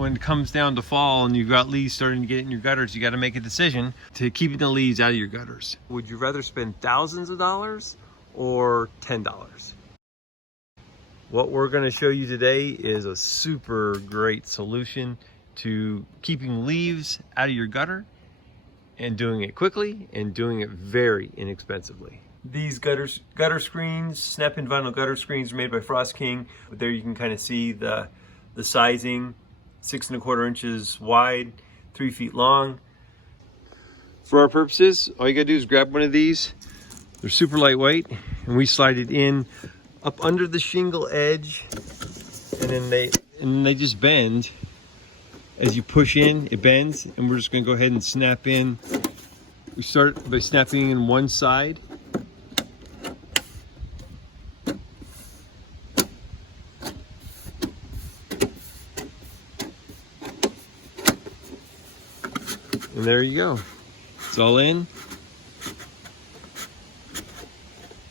when it comes down to fall and you've got leaves starting to get in your gutters, you got to make a decision to keeping the leaves out of your gutters. Would you rather spend thousands of dollars or $10? What we're going to show you today is a super great solution to keeping leaves out of your gutter and doing it quickly and doing it very inexpensively. These gutter screens, snap-in vinyl gutter screens, are made by Frost King. There you can kind of see the sizing, 6 1/4 inches wide, 3 feet long. For our purposes, all you gotta do is grab one of these. They're super lightweight, and we slide it in up under the shingle edge, and then they just bend. As you push in, it bends, and we're just gonna go ahead and snap in. We start by snapping in one side. And there you go. It's all in.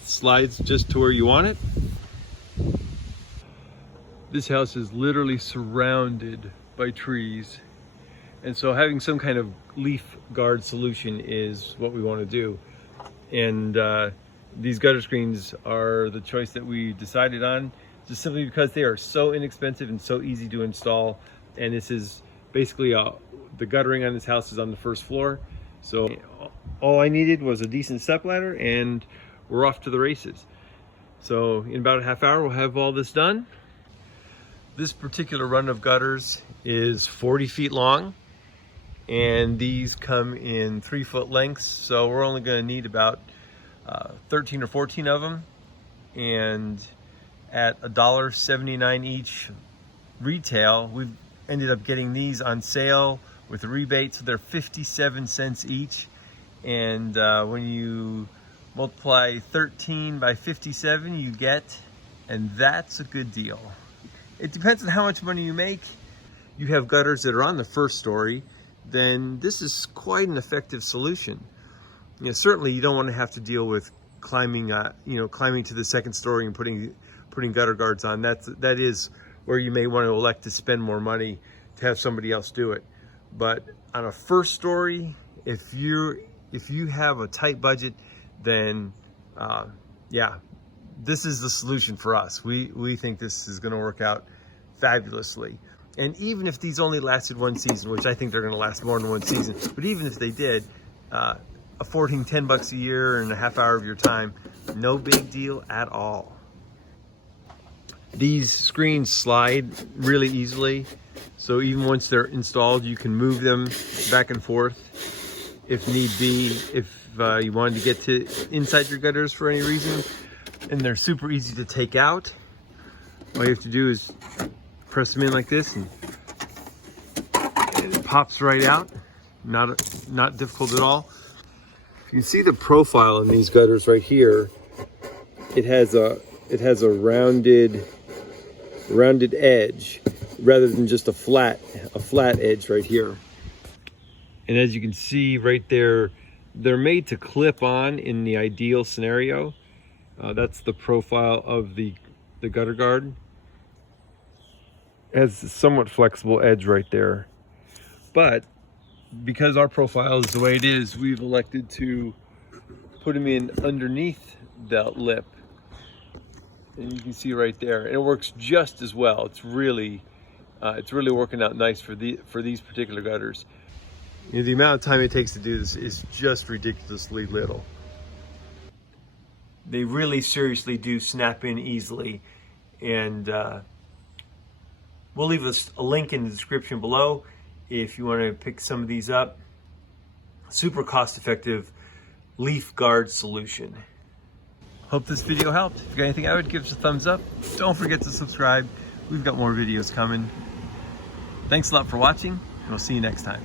Slides just to where you want it. This house is literally surrounded by trees. And so having some kind of leaf guard solution is what we want to do. And these gutter screens are the choice that we decided on, just simply because they are so inexpensive and so easy to install. And this is basically the guttering on this house is on the first floor. So all I needed was a decent step ladder and we're off to the races. So in about a half hour, we'll have all this done. This particular run of gutters is 40 feet long, and these come in 3-foot lengths. So we're only gonna need about 13 or 14 of them. And at $1.79 each retail, we've ended up getting these on sale with a rebate, so they're 57 cents each. And when you multiply 13 by 57, you get, and that's a good deal. It depends on how much money you make. You have gutters that are on the first story, then this is quite an effective solution. You know, certainly you don't want to have to deal with climbing, climbing to the second story and putting gutter guards on. That is where you may want to elect to spend more money to have somebody else do it. But on a first story, if you have a tight budget, then yeah, this is the solution for us. We think this is going to work out fabulously. And even if these only lasted one season, which I think they're going to last more than one season, but even if they did, affording $10 a year and a half hour of your time, no big deal at all. These screens slide really easily, so even once they're installed, you can move them back and forth if need be, if you wanted to get to inside your gutters for any reason. And they're super easy to take out. All you have to do is press them in like this, and it pops right out. Not difficult at all. You can see the profile in these gutters right here. It has a rounded edge rather than just a flat edge right here. And as you can see right there, they're made to clip on in the ideal scenario. That's the profile of the gutter guard. It has a somewhat flexible edge right there. But because our profile is the way it is, we've elected to put them in underneath that lip. And you can see right there, and it works just as well. It's really working out nice for these particular gutters. You know, the amount of time it takes to do this is just ridiculously little. They really seriously do snap in easily, and we'll leave a link in the description below if you want to pick some of these up. Super cost-effective leaf guard solution. Hope this video helped. If you got anything out, give us a thumbs up. Don't forget to subscribe. We've got more videos coming. Thanks a lot for watching, and we'll see you next time.